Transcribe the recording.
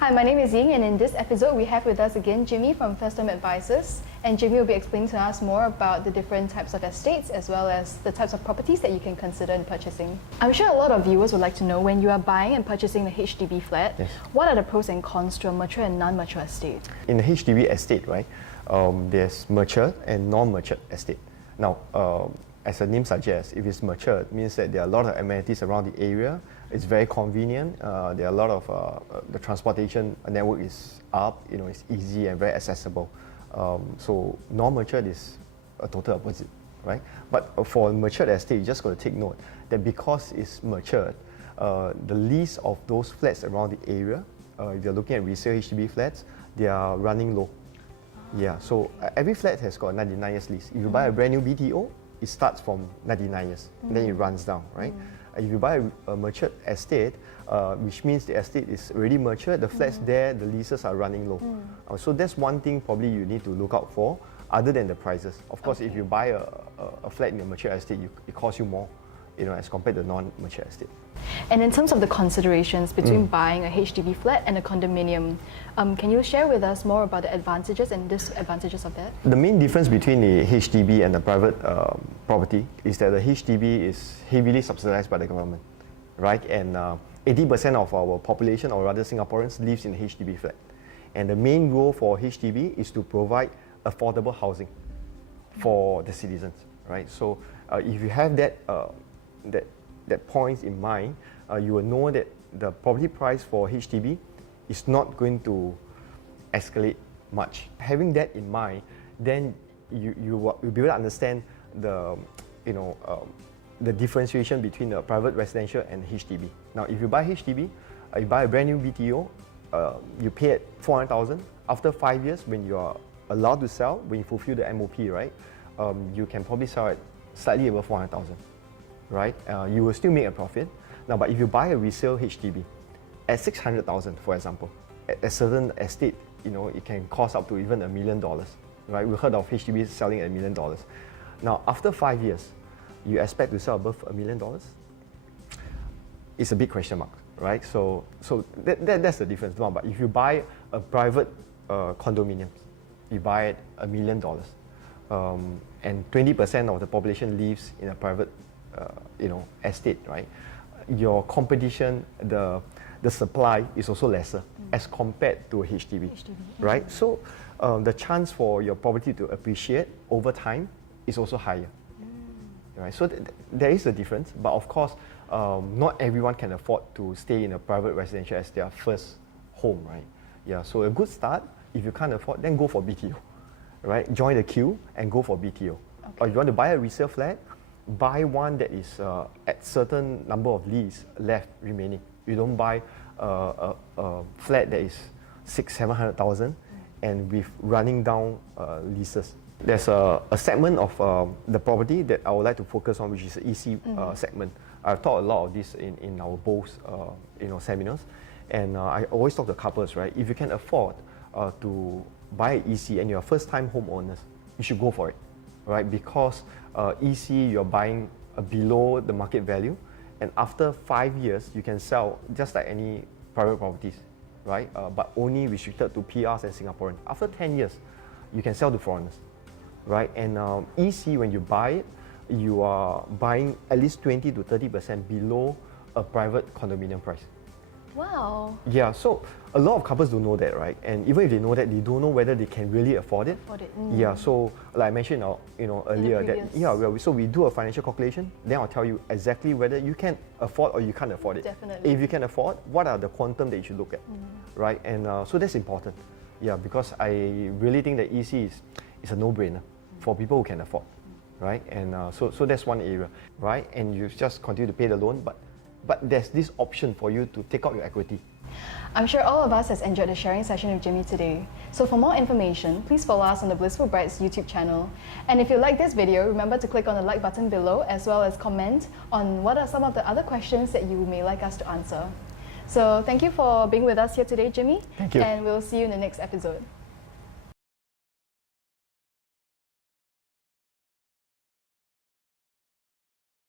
Hi, my name is Ying, and in this episode we have with us again Jimmy from First Home Advisors, and Jimmy will be explaining to us more about the different types of estates as well as the types of properties that you can consider in purchasing. I'm sure a lot of viewers would like to know, when you are buying and purchasing a HDB flat, Yes. what are the pros and cons to a mature and non-mature estate? In the HDB estate, right, there's mature and non-mature estate. Now, as the name suggests, if it's mature, it means that there are a lot of amenities around the area. It's very convenient. There are a lot of the transportation network is up. It's easy and very accessible. So non-mature is a total opposite, right? But for mature estate, you just got to take note that because it's matured, the lease of those flats around the area, if you're looking at resale HDB flats, they are running low. Yeah, so every flat has got a 99 years lease. If you buy a brand new BTO, it starts from 99 years, then it runs down, right? If you buy a matured estate, which means the estate is already matured, the flats there, the leases are running low. So that's one thing probably you need to look out for, other than the prices. Of course, if you buy a flat in a mature estate, it costs you more, as compared to non-mature estate. And in terms of the considerations between buying a HDB flat and a condominium, can you share with us more about the advantages and disadvantages of that? The main difference between the HDB and the private property is that the HDB is heavily subsidized by the government, right? And 80% of our population, or rather Singaporeans, lives in a HDB flat. And the main goal for HDB is to provide affordable housing for the citizens, right? So if you have that points in mind, you will know that the property price for HDB is not going to escalate much. Having that in mind, then you will be able to understand the differentiation between the private residential and HDB. Now, if you buy HDB, you buy a brand new BTO, you pay at 400,000. After 5 years, when you are allowed to sell, when you fulfill the MOP, right, you can probably sell at slightly above 400,000. Right, you will still make a profit. Now, but if you buy a resale HDB at 600,000, for example, at a certain estate, it can cost up to even $1 million. Right, we heard of HDB selling at $1 million. Now, after 5 years, you expect to sell above $1 million? It's a big question mark, right? So that's the difference. No, but if you buy a private condominium, you buy it $1 million, and 20% of the population lives in a private estate, right? Your competition, the supply is also lesser as compared to a HDB. Right? So the chance for your property to appreciate over time is also higher. Right? So there is a difference, but of course, not everyone can afford to stay in a private residential as their first home, right? Yeah. So a good start, if you can't afford, then go for BTO, right? Join the queue and go for BTO. Or if you want to buy a resale flat, buy one that is at certain number of lease left remaining. You don't buy a flat that is 600,000-700,000 and with running down leases. There's a segment of the property that I would like to focus on, which is the EC segment. I've taught a lot of this in our both seminars, and I always talk to couples, right? If you can afford to buy an EC and you're first-time homeowners, you should go for it. Right, because EC, you're buying below the market value, and after 5 years you can sell just like any private properties, right? But only restricted to PRs and Singaporeans. After 10 years, you can sell to foreigners, right? And EC, when you buy it, you are buying at least 20 to 30% below a private condominium price. Wow. Yeah, so a lot of couples don't know that, right? And even if they know that, they don't know whether they can really afford it. Yeah, so like I mentioned, earlier that so we do a financial calculation. Then I'll tell you exactly whether you can afford or you can't afford it. Definitely. If you can afford, what are the quantum that you should look at, right? And so that's important. Yeah, because I really think that EC is a no-brainer for people who can afford, right? And so that's one area, right? And you just continue to pay the loan, but there's this option for you to take out your equity. I'm sure all of us has enjoyed the sharing session with Jimmy today. So for more information, please follow us on the Blissful Brides YouTube channel. And if you like this video, remember to click on the like button below, as well as comment on what are some of the other questions that you may like us to answer. So thank you for being with us here today, Jimmy. Thank you. And we'll see you in the next episode.